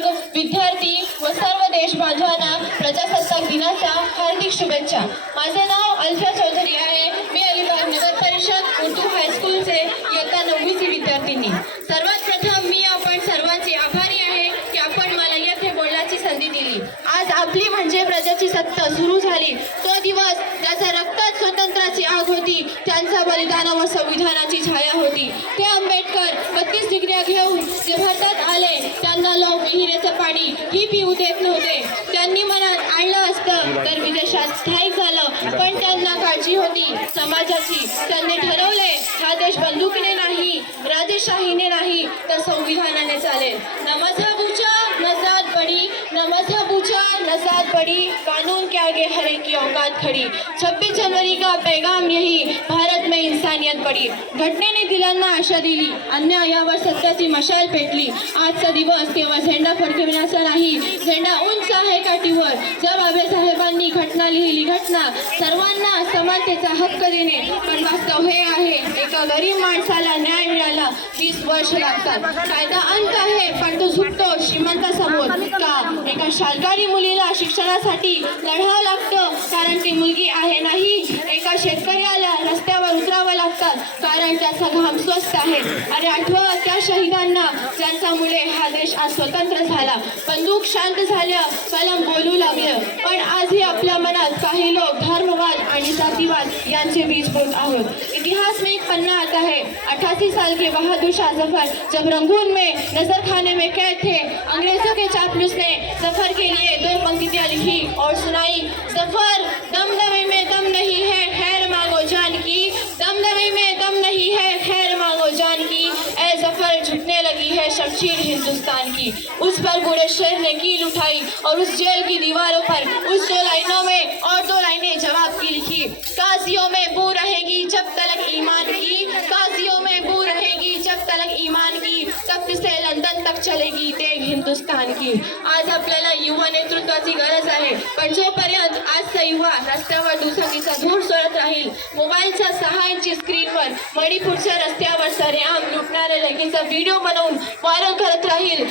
वर्ग, विद्यार्थी व सर्व देश बांधवांना प्रजासत्ताक दिनाच्या हार्दिक शुभेच्छा। माझे नाव अल्फा चौधरी आहे। मी अलिबाग नगर परिषद उर्दू हायस्कूलचे इयत्ता 9वीची विद्यार्थिनी। सर्वात प्रथम मी आपण सर्वांचे आभारी आहे की आपण मला येथे बोलण्याची संधी दिली। आज आपली म्हणजे प्रजाची सत्ता सुरू झाली। तो दिवस ज्याचा रक्तात स्वातंत्र्याची आग होती, त्यांचा बलिदान व संविधानाची छाया होती। ते आंबेडकर 32 डिग्र्या घेऊन जे भारतात आले, त्यांना लोक विहिरेचं पाणी ही पिऊ देत नव्हते। त्यांनी मनात आणलं असतं तर विदेशात स्थायिक झालं, पण त्यांना काळजी होती समाजाची। त्यांनी ठरवले हा देश बंदुकीने नाही, राजेशाहीने नाही, तर संविधानाने चालेल। न मजहब ऊंचा न जात बड़ी, न मजहब ऊंचा न जात बड़ी, कानून के आगे हर एक की औकात खड़ी। 26 जनवरी का पैगाम यही, भारत में इंसानियत बड़ी। घटनेने दिलांना आशा दिली, अन्यायावर सत्याची मशाल पेटली। आजचा दिवस केवळ झेंडा फडकविण्याचा नाही, झेंडा उंच आहे काठीवर। ज्या बाबासाहेबांनी घटना लिहिली, घटना सर्वांना समानतेचा हक्क देणे, पण वास्तव हे आहे एका गरीब माणसाला न्याय मिळाला 20 वर्ष लागतात। कायदा अंत आहे पण तो झुकतो श्रीमंतासमोर का? एका शाळकरी मुलीला शिक्षणासाठी लढावं लागतं कारण ती मुलगी आहे नाही। एका शेतकऱ्याला रस्त्यावर उतरावं लागतात कारण त्याचा घाम स्वस्त आहे। अरे आठवा त्या शहीदांना ज्यांचा मुले हा देश आज स्वतंत्र झाला। बंदूक शांत झाल्या, कलम बोलू लागलं, पण आजही आपल्या मनात काही लोक धर्मवाद आणि जातीवाद यांचे बीज बोलत आहोत। इतिहास में एक पन्ना आता है, 88 साल के बहादुर शाह जफर जब रंगून में नजरखाने में कैद थे, अंग्रेजों के चापलूस ने जफर के लिए 2 पंक्तियां लिखी और सुनाई। जफर दमदमे में दम नहीं है, खैर मांगो जान की, दमदमे में दम नहीं है, खैर मांगो जान की। ऐ जफर झुकने लगी है शमशीर हिंदुस्तान की। उस पर बूढ़े शेर ने कील उठाई और उस जेल की दीवारों पर उस 2 लाइनों में और 2 लाइनें जवाब की लिखी। काजियों में बू रहेगी जब तलक ईमान की, काजियों में बू रहेगी जब तलक ईमान की, तब से लंदन तक चलेगी तेग हिंदुस्तान की। आज आपल्याला युवा नेतृत्वाची गरज आहे, पण जोपर्यंत आजचा युवा रस्त्यावर दुचाकीचा धूर सोडत राहील, मोबाईलच्या 6 इंची स्क्रीनवर मणिपूरच्या रस्त्यावर सरेआम लुटणाऱ्या लगीचा व्हिडिओ बनवून व्हायरल करत राहील,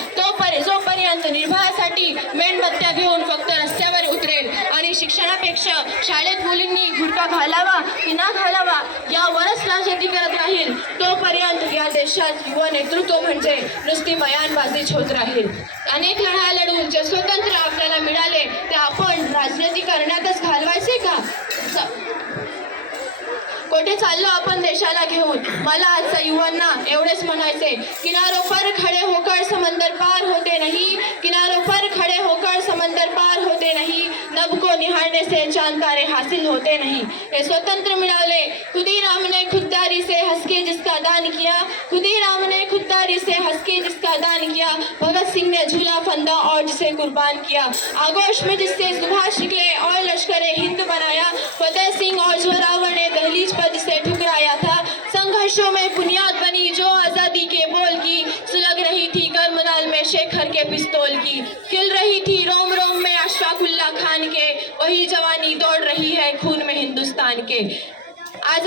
जोपर्यंत निर्भयासाठी मेणबत्त्या घेऊन फक्त रस्त्यावर उतरेल आणि शिक्षणापेक्षा शाळेत मुलींनी बुरखा घालावा की ना घालावा यावरच राजनीती करत राहील, तोपर्यंत या देशात युवा नेतृत्व म्हणजे नुसती बयानबाजीच होत राहील। अनेक लढा लढून जे स्वतंत्र आपल्याला मिळाले ते आपण राजनीती करण्यातच घालवायचे का? कोठे चाललो आपण देशाला घेऊन? मला आजच्या युवांना एवढेच म्हणायचे, किनारों पर खड़े होकर समंदर पार होते नहीं, किनारों पर खड़े होकर समंदर पार होते नहीं, नभ को निहारने से चांद तारे हासिल होते नहीं। ये स्वतंत्र मिळाले खुदीराम ने खुददारी से हंस के जिसका दान किया, खुदीराम ने खुददारी से हंस के जिसका दान किया, भगत सिंह ने झूला फंदा और जिसे कुर्बान किया, आगोश में जिससे सुभाष निकले और लश्कर हिंद बनाया, फतेह सिंह और जोरावर ने दहलीज पर जिसे ठुकराया था, संघर्षों में बुनियाद बनी जो आजादी के बोल की, सुलग रही थी गर्मदाल में शेखर के पिस्तौल की, खिल रही थी रोम रोम में अशफाकुल्ला खान के, वही जवानी दौड़ रही है खून में हिंदुस्तान के। आज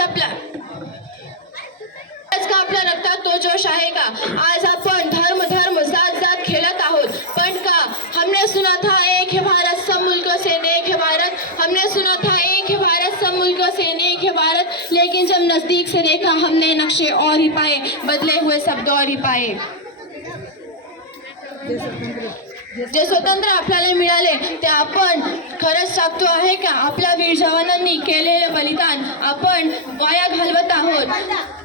का आपल्या रक्तात तो जोश आहे का? आज आपण धर्म जात खेळत आहोत, पण का? हमने सुना था एक है भारत सब मुल्कों से नेक है भारत, हमने सुना था एक है भारत सब मुल्कों से नेक है भारत, लेकिन जब नजदीक से देखा हमने नक्शे और ही पाए, बदले हुए शब्द और ही पाए। जे स्वतंत्र आपल्याला मिळाले ते आपण खरंच टाकतो आहे का? आपल्या वीर जवानांनी केलेलं बलिदान आपण वाया घालवत आहोत।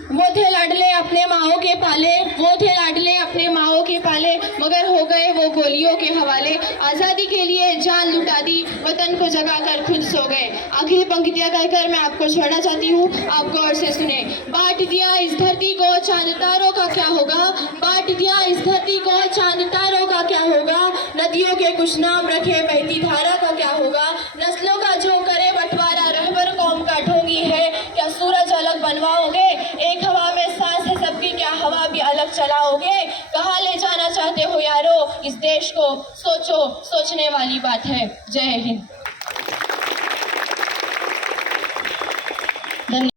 वो थे लाडले अपने माओ के पाले, वो थे लाडले अपने माओ के पाले, मगर हो गए वो गोलियों के हवाले। आज़ादी के लिए जान लुटा दी, वतन को जगाकर खुद सो गए। आखिरी पंक्तियां कहकर मैं आपको छोड़ना चाहती हूँ, आप गौर से सुने। बांट दिया इस धरती को चांद तारों का क्या होगा, बांट दिया इस धरती को चांद तारों का क्या होगा, नदियों के कुछ नाम रखे बहती धारा का क्या होगा, नस्लों का जो करे बंटवारा रहबर कौम का ढोंगी है, क्या सूरज अलग बनवाओगे, एक हवा में सांस है सबकी, क्या हवा भी अलग चलाओगे, कहाँ ले जाना चाहते हो यारो इस देश को, सोचो, सोचने वाली बात है। जय हिंद।